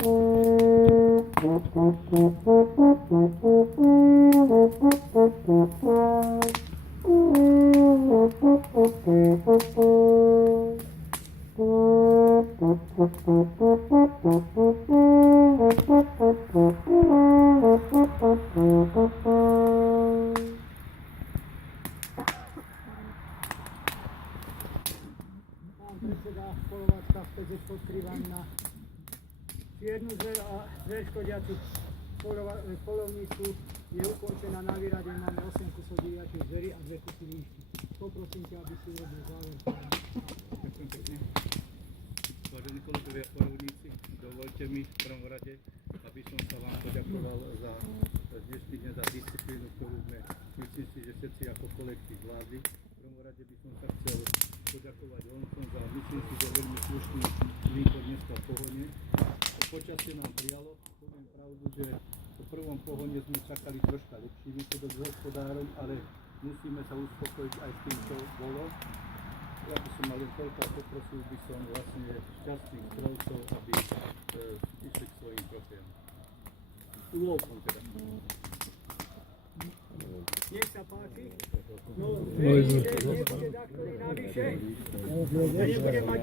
Predseda polovačka v PZ podkrývaný na čiernu zver a zver škodiacu polovníctvu je ukončená na výrade. Máme 8 kusov diviačej zvery a 2 kusy líšky. Poprosím ťa, aby si urobil záver. Ďakujem pekne. Vážení kolegovia polovníci, dovolte mi v prvom rade, aby som sa vám poďakoval za dnešný deň, za disciplínu, ktorú sme, myslím si, že všetci ako kolektív zvládli. V prvom rade by som sa chcel poďakovať lovcom za, myslím si, že veľmi slušný výkon dneska v pohone. Počasie nám prijalo, poviem pravdu, že po prvom pohone sme čakali troška lepší výsledok s hospodárom, ale musíme sa uspokojiť aj s tým, čo bolo. Ja by som mal len toľko a poprosil by som vlastne šťastných strelcov, aby išli k svojim trofejom. Lovcom teda. Nech sa páči. No, nebude takto navyše. Nebude mať